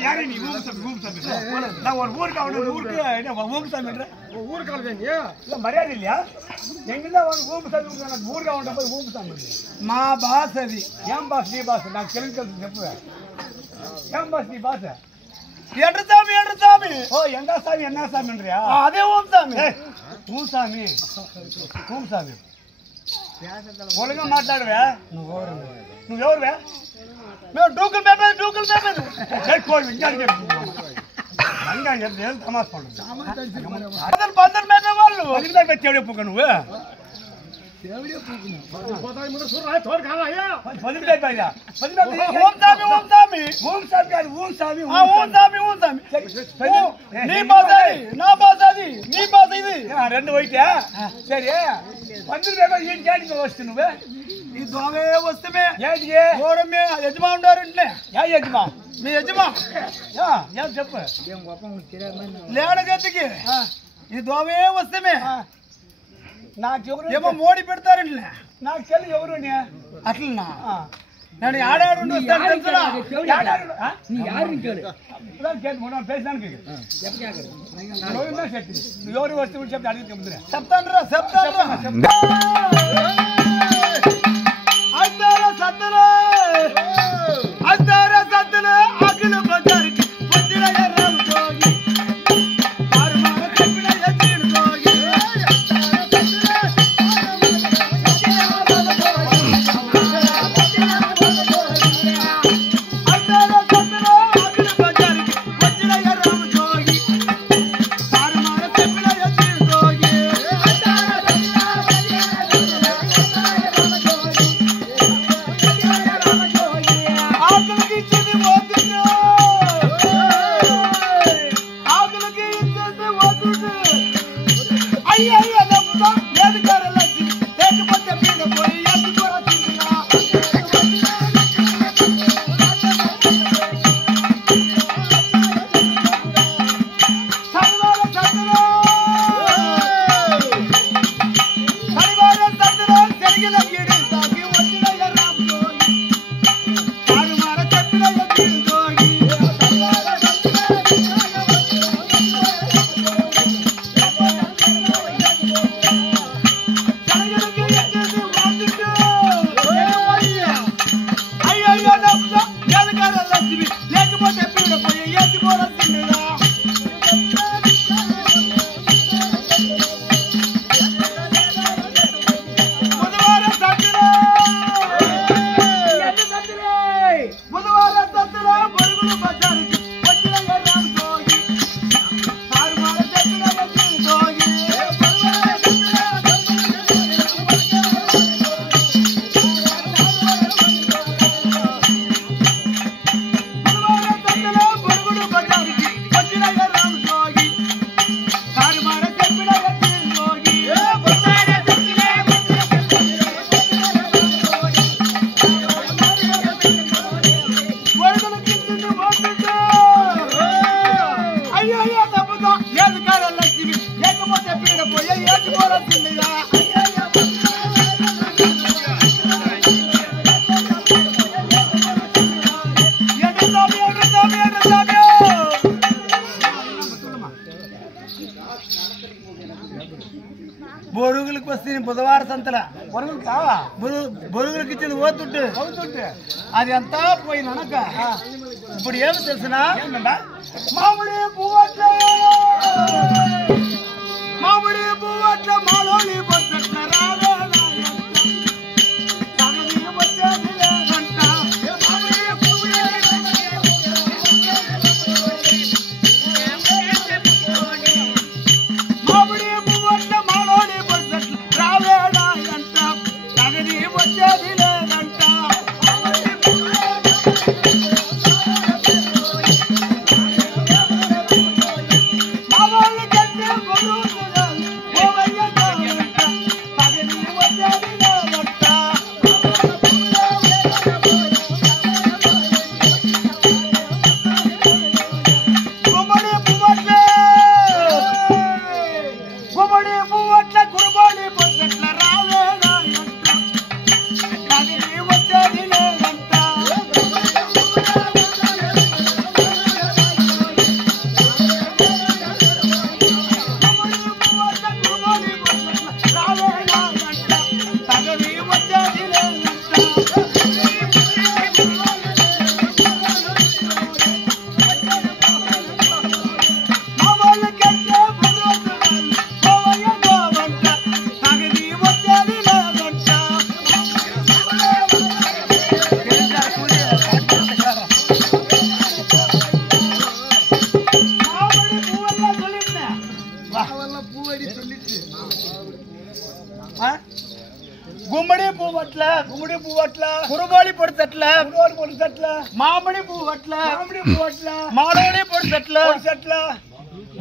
யாரே நீ ஊம்சாமி நான் ஒரு ஊருக்கு அவன ஊருக்கு என்ன ஊம்சாமின்ற ஊருக்கு ஆளுதே இல்ல மரியாதை இல்லையா எங்கதான் வந்து ஊம்சாமி நான் ஊருக்கு அவன போய் ஊம்சாமி మా బాస్ అది ఏం బాస్ నీ బాస్ నాకు తెలుగు చెప్పు ఏం బాస్ నీ బాస్ ఎండ్రసామి ఓ ఎండ్రసామి ఎన్నసామిండ్రియా అదే ఓంసామి ఒళ్ళగా మాట్లాడవే నువ్వెవరువే మేము డూకులు మేపేది చెట్టుకోండి విజ్ఞానికి రంగా ఏం తమాస్ పండు బందరు మేపే వాళ్ళు వదిలిదా పెట్టాడు పూక నువ్వు రెండు వైతే సరే పందులు వస్తు నువ్వే ఈ దోమే వస్తే దూరమే యజమా ఉండారు ఇంట్లో యజమా మీ యజమా చెప్పు లేడగతికి ఈ దోమే వస్తే నాకెవరు ఏమో మోడీ పెడతారంటే నాకు తెలియదు ఎవరు అట్లనా నేను ఆడాడు ఎవరు వస్తే చెప్తే అడిగి చెప్తాను అఖిల బజార్కి బొరుగులకు వస్తే బుధవారం సంతల బొరుగులకి ఇచ్చింది పోతుంటే అది అంతా పోయినక ఇప్పుడు ఏమి తెలిసినా మామిడి పువ్వట్ల మాలోని పొద్దుట్ల வட்டல குருபாலி போட்டு தட்டல குருவாலி போட்டு தட்டல மாமணி பூ வட்டல மாமடி பூ வட்டல மாடோடி போட்டு தட்டல தட்டல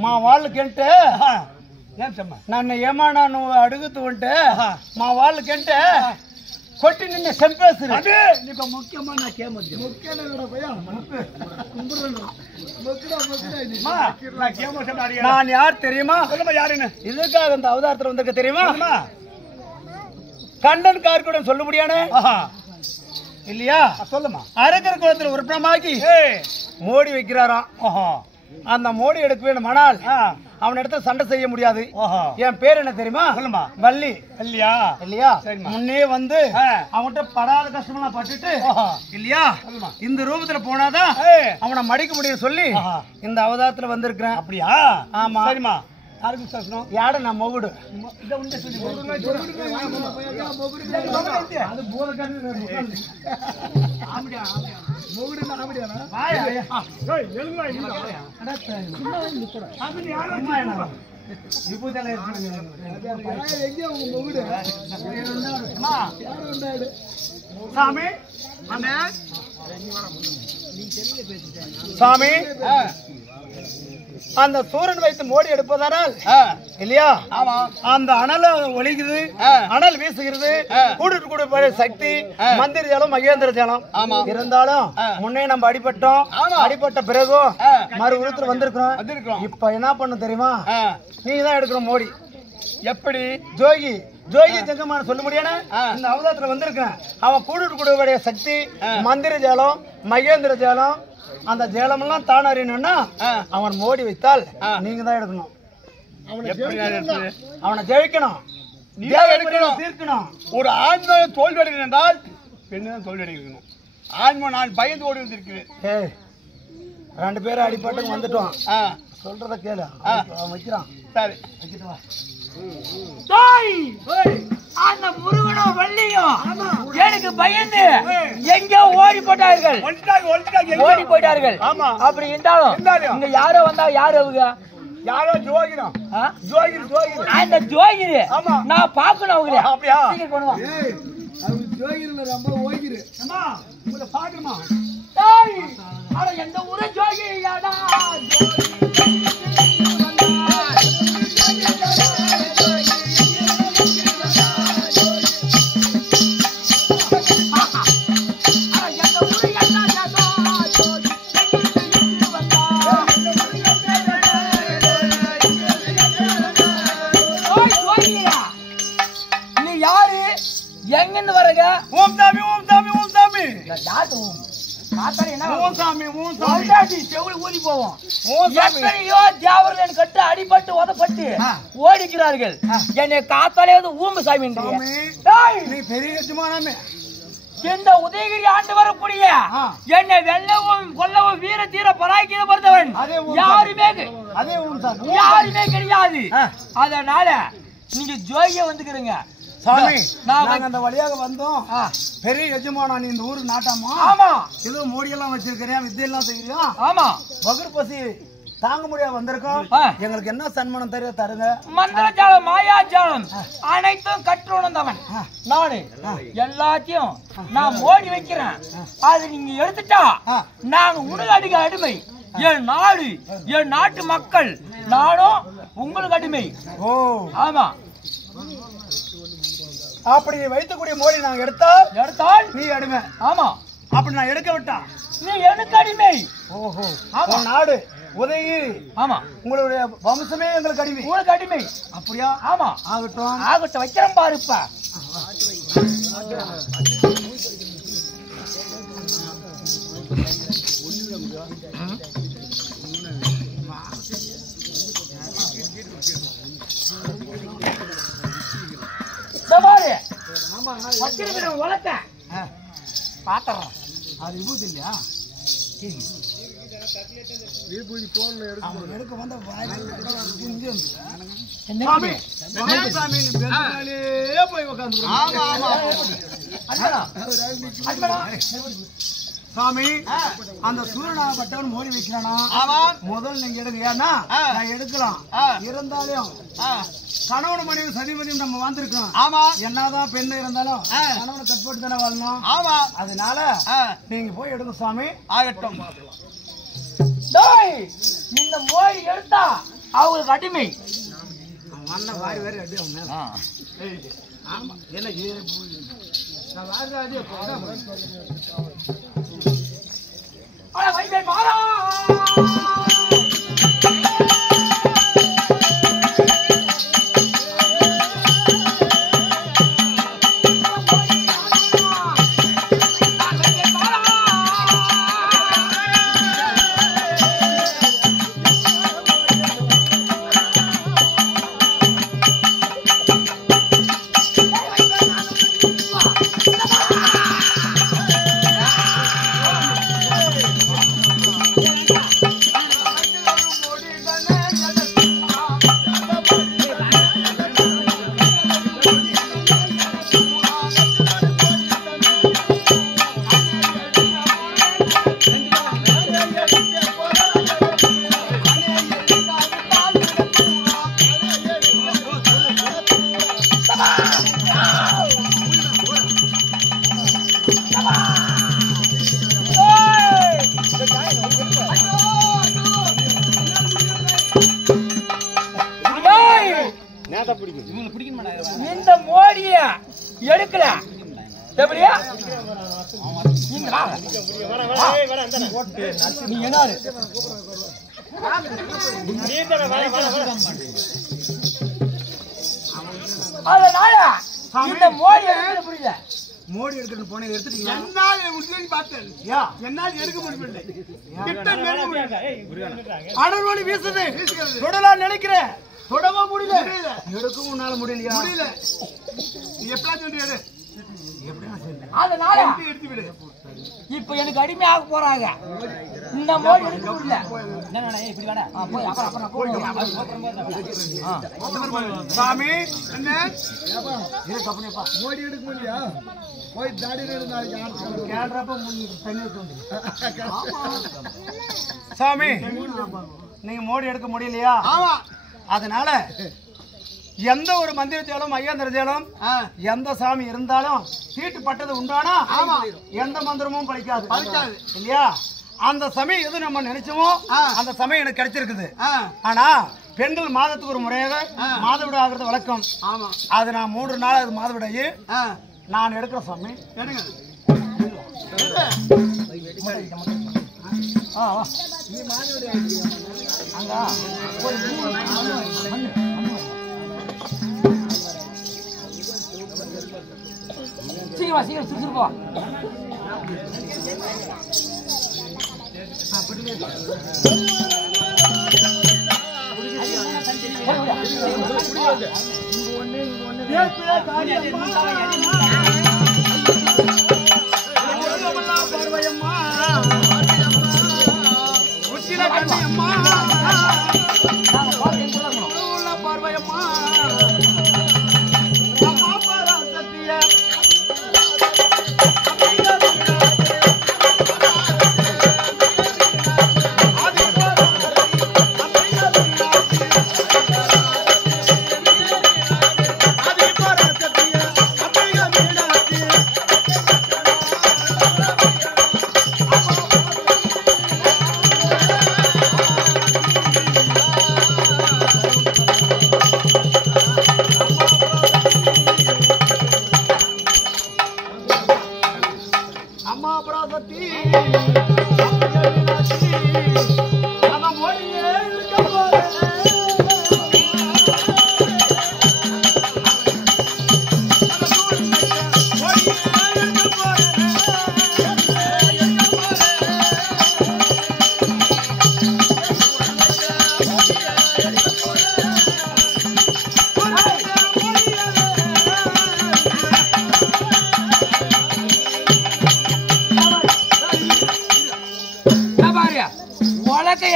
మా వాళ్ళకంటే ఏం చెమ్మ నన్ను ఏమన్నా నువ్వు అడుగుతూ ఉంటే మా వాళ్ళకంటే కొట్టి నిన్ను చంపేస్తారు. అదే నీకు ముఖ్యమా నాకేమొద్దు நான் யார் தெரியுமா? யாருன்னு இதுக்காக அந்த அவதாரத்துல வந்திருக்க தெரியுமா? கண்ணன் கார்குடன் சொல்ல முடியானே இல்லையா? சொல்லுமா. அரக்கர் குலத்தில் உறுப்பினமாக்கி மோடி வைக்கிறாராம். அந்த மோடி எடுக்க வேண்டுமானால் அவன் இடத்துல சண்டை செய்ய முடியாது. என் பேர் என்ன தெரியுமா? சொல்லுமா. வள்ளி இல்லையா? இல்லையா? முன்னே வந்து அவன்கிட்ட படாத கஷ்டமெல்லாம் பட்டுட்டு இல்லையா இந்த ரூபத்துல போனாதான் அவனை மடிக்க முடியும் சொல்லி இந்த அவதாரத்துல வந்திருக்கிறேன். அப்படியா? ஆமா. சரிமா. யாருக்கு சாசனம்? யாட நான் மொகுடு சாமி சாமி அந்த சூரன் வைத்து மோடி எடுப்பதானால் இல்லையா அந்த அனல் ஒலிக்குது, அனல் வீசுகிறது, கூடுட்டு கூட சக்தி மந்திர ஜலம் மகேந்திர ஜலம் இருந்தாலும் முன்னே நம்ம அடிபட்டோம். அடிபட்ட பிறகும் மறு உருத்துல வந்திருக்கிறோம். இப்ப என்ன பண்ண தெரியுமா? நீ தான் எடுக்கணும் மோடி. எப்படி? ஜோகி ஜோகி ஜங்கமான சொல்ல முடியானே இந்த அவதாரத்துல வந்திருக்கேன். அவன் கூடுட்டு கூட சக்தி மந்திர ஜலம் மகேந்திர ஜலம் அந்த ஜேலம் எல்லாம் தான் அறியணும்னா அவன் மோடி வைத்தால் நீங்க தான் எடுக்கணும். அவனை ஜெயிக்கணும், தீர்க்கணும். ஒரு ஆண்மன் தோல்வி அடைகிறது என்றால் பெண்ணு தான் தோல்வி அடைக்கணும். ஆண்மன் நான் பயந்து ஓடி வந்திருக்கிறேன். ரெண்டு பேரும் அடிப்பட்டு வந்துட்டோம். சொல்றத கேளு. அவன் வைக்கிறான். சரி வச்சுட்டு வா. அந்த முருகனும் வள்ளியும் எனக்கு பயந்து எங்கேயோ ஓடி போட்டார்கள். ஓடி போயிட்டார்கள். அப்படி இருந்தாலும் இங்க யாரோ வந்தா யாரு அவங்க? யாரோ ஜோகிரம். அந்த ஜோகிரி நான் பாக்கணும் அவங்களே. அப்படியா? ஜோகிரில ரொம்ப ஓகிரு பாக்கணுமா? எந்த ஊர ஜோகிரியாடா? எங்கன்னு வரங்க? ஓம் சாமி ஓம் சாமி ஓம் சாமி. ஊதி போவோம். எத்தனையோ தேவர்கள் கட்டு அடிபட்டு உதப்பட்டு ஓடிக்கிறார்கள். என்னை காத்தாலே ஊம்பு சாமி. பெரிய எஜமானமே இந்த உதயகிரி ஆண்டு வரக்கூடிய என்னை வெல்லவும் கொல்லவும் வீர தீர பராக்கிய பொறுத்தவன் யாருமே கிடையாது. அதனால நீங்க ஜோகிய வந்துக்கிறீங்க சாமி. நாங்க அந்த வழியாக வந்தோம். பெரிய எஜமானா நீ இந்த ஊருக்கு நாட்டாமா? ஆமா. ஏதோ மோடி எல்லாம் வச்சிருக்கிறேன், வித்தையெல்லாம் செய்யறியா? ஆமா. பகர் பசி தாங்க முடியாது வந்திருக்கோம். எங்களுக்கு என்ன சன்மானம் தெரிய தருங்க. மந்திரஜாலம் மாயாஜாலம் அனைத்தும் கற்று உணர்ந்தவன் நானு. எல்லாத்தையும் நான் மோடி வைக்கிறேன். அது நீங்க எடுத்துட்டா நாங்க உணவு அடிமை. என் நாடு என் நாட்டு மக்கள் நானும் உங்களுக்கு அடிமை. ஓ ஆமா. அப்படி வைத்துக்கூடிய மோடி நாங்க எடுத்தால் நீ அடிமை. ஆமா. அப்படி நான் எடுக்க விட்டா நீ எனக்கு அடிமை. ஓஹோ. நாடு உதயகிரி. ஆமா. உங்களுடைய வம்சமே எங்களுக்கு அடிமை. உங்களுக்கு அடிமை. அப்படியா? ஆமா. ஆகட்டும் ஆகட்டும். வைக்கிறேன் பாருப்பா. வளர்க்க பாத்திரம் அது விபூதி இல்லையா? எடுக்க வந்த போய் உட்காந்து சாமி அந்த சூரியனாகப்பட்டவன் மோடி வைக்கிறானா முதல் நீங்க எடுங்க. ஏன்னா நான் எடுக்கலாம் இருந்தாலும் கணவன் மனைவி சதிபதியும் நம்ம வாழ்ந்திருக்கோம். என்னதான் பெண்ணு இருந்தாலும் கணவனை கட் போட்டு தானே வாழணும். அதனால நீங்க போய் எடுங்க சாமி. ஆகட்டும். இந்த மோடி எடுத்தா அவங்களுக்கு அடிமை. அண்ணன் வாய் வேற அடி அவங்க ஆமா என்ன மாறா இந்த மோடிய எடுக்கல எப்படியா அதனால இந்த மோடி எடுக்க புரியல. மோடி எடுக்கிறது போன எடுத்துட்டீங்க. அடர்வாணி வீசுது தொடலாம் நினைக்கிறேன். தொடவா முடியல. எடுக்கவும் உன்னால முடியலையா? முடியல. அதனால இப்ப எனக்கு அடிமையாக போறாங்க. இந்த மோடி எடுக்க முடியல. சாமி மோடி எடுக்க முடியா? போய் தாடி சாமி நீங்க மோடி எடுக்க முடியலையா? அதனால எந்த ஒரு மந்திரத்திலும் ஐயாந்திரத்திலும் எந்த சாமி இருந்தாலும் தீட்டு பட்டது உண்டானா எந்த மந்திரமும் பழிக்காது இல்லையா? அந்த சமயம் எது நம்ம நினைச்சோமோ அந்த சமயம் எனக்கு கிடைச்சிருக்குது. ஆனா பெண்கள் மாதத்துக்கு ஒரு முறையாக மாதவிடாய் ஆகிறது வழக்கம். அது நான் 3 நாள் அது மாதவிடாயி நான் எடுக்கிற சாமி எடுங்க. சீக்கிரம் சீக்கிரம் சுறுசுறுப்பா.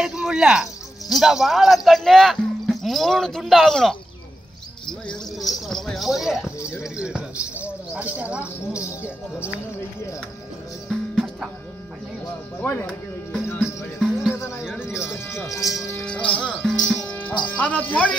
எடுக்க முடியல. இந்த வாழைக்கண்ணு 3 துண்டாகணும். அத போடி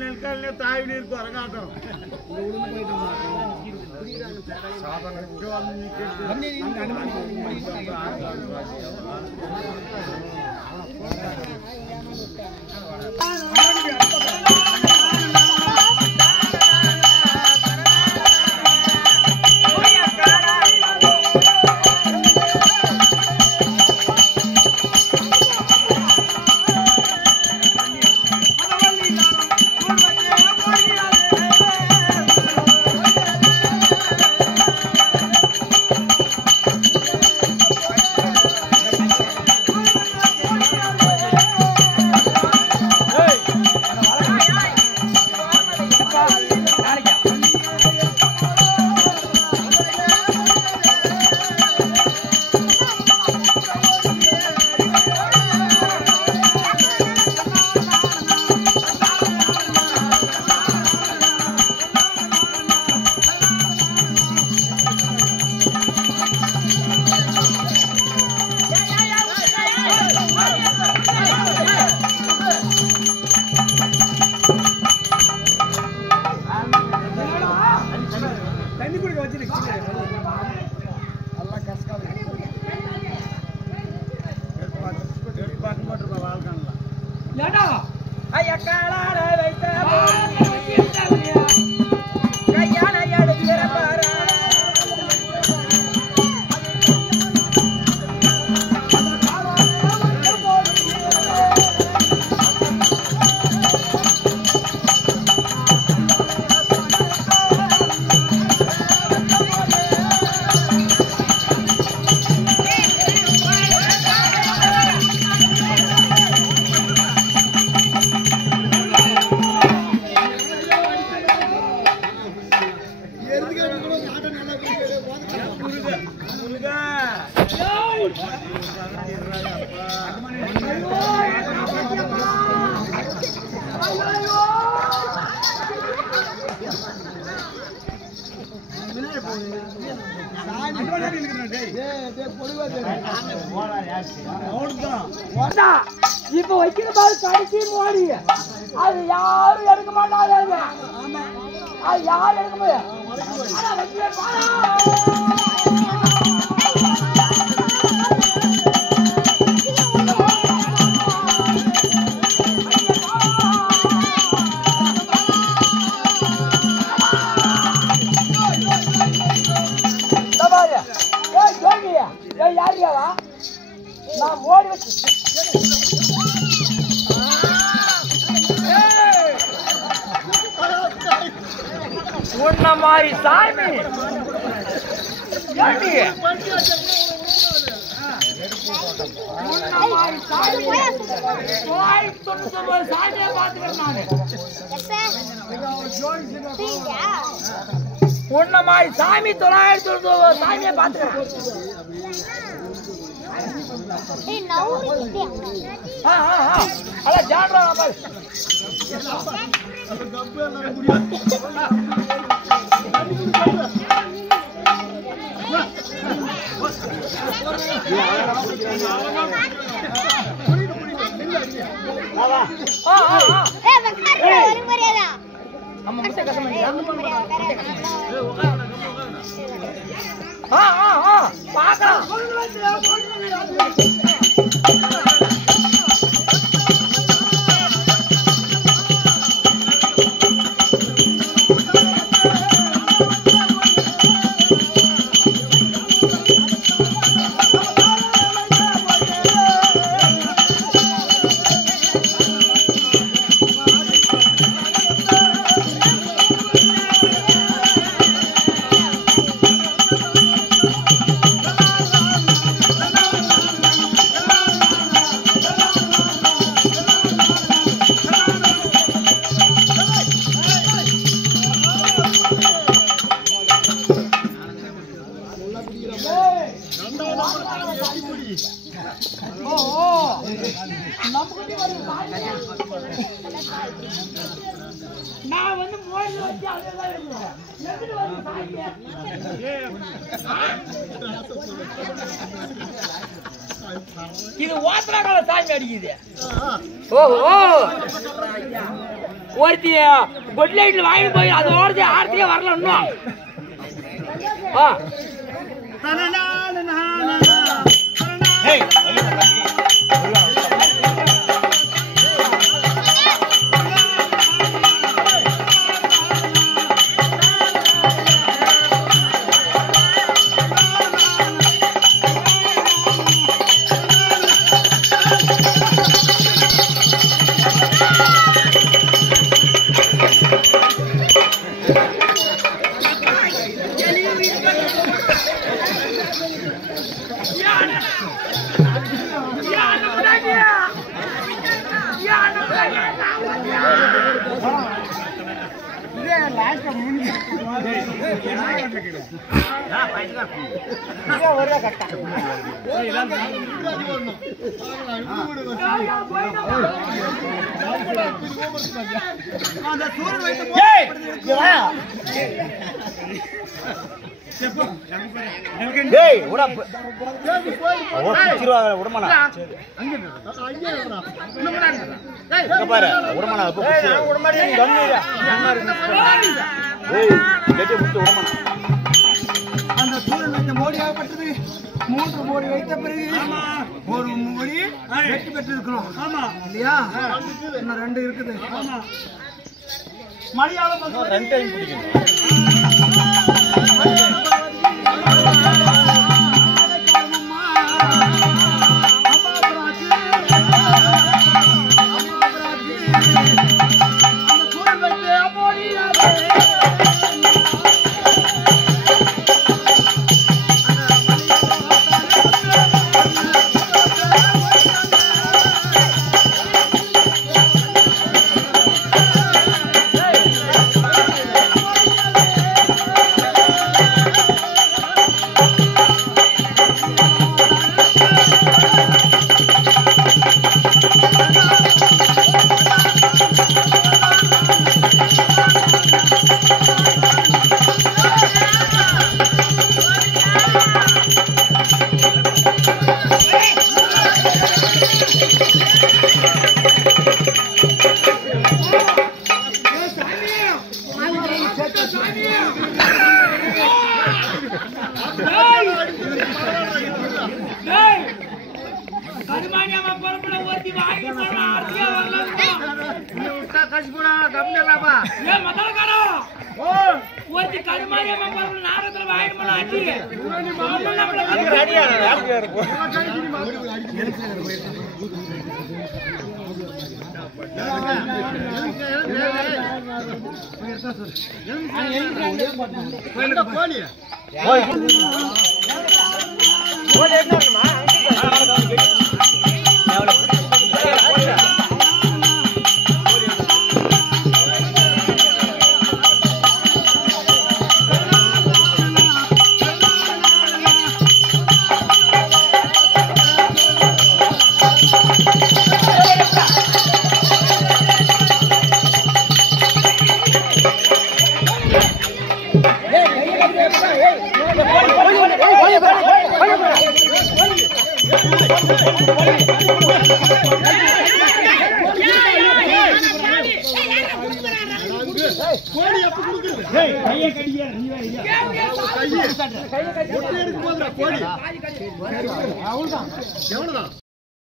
நெல்கல்ல தாய் நீர் குறங்காட்டம் இப்ப வைக்கிற பால் கடைசி மோடி அது யாரும் எடுக்க மாட்டாங்க. அது யாரும் எடுக்க யாரியாவா நான் மோடி வச்சு உன்ன மாதிரி சாமி உன்ன மாதிரி சாமி 990 சாமியை பார்த்துக்கிறேன். அதான் ஜான்ரா பாக்கலாம் நான் வந்து மோடி வச்சு அதெல்லாம் இருக்கேன். எதுக்கு வந்து சாமி? இது ஓத்தனாக்கால சாமி அடிக்குது. ஓஹோ, ஒருத்திய பெட் லைட்ல வாங்கி போய் அதோட ஆர்த்தியே வரல இன்னும். அந்த சூழல் வைத்த மோடியாகப்பட்டது 3 மோடி வைத்த பிறகு ஒரு மோடி வெற்றி பெற்று இருக்கிறோம் இல்லையா? இன்னும் 2 இருக்குது. மலையாளம் வந்து 2 டைம் பிடிக்கணும்.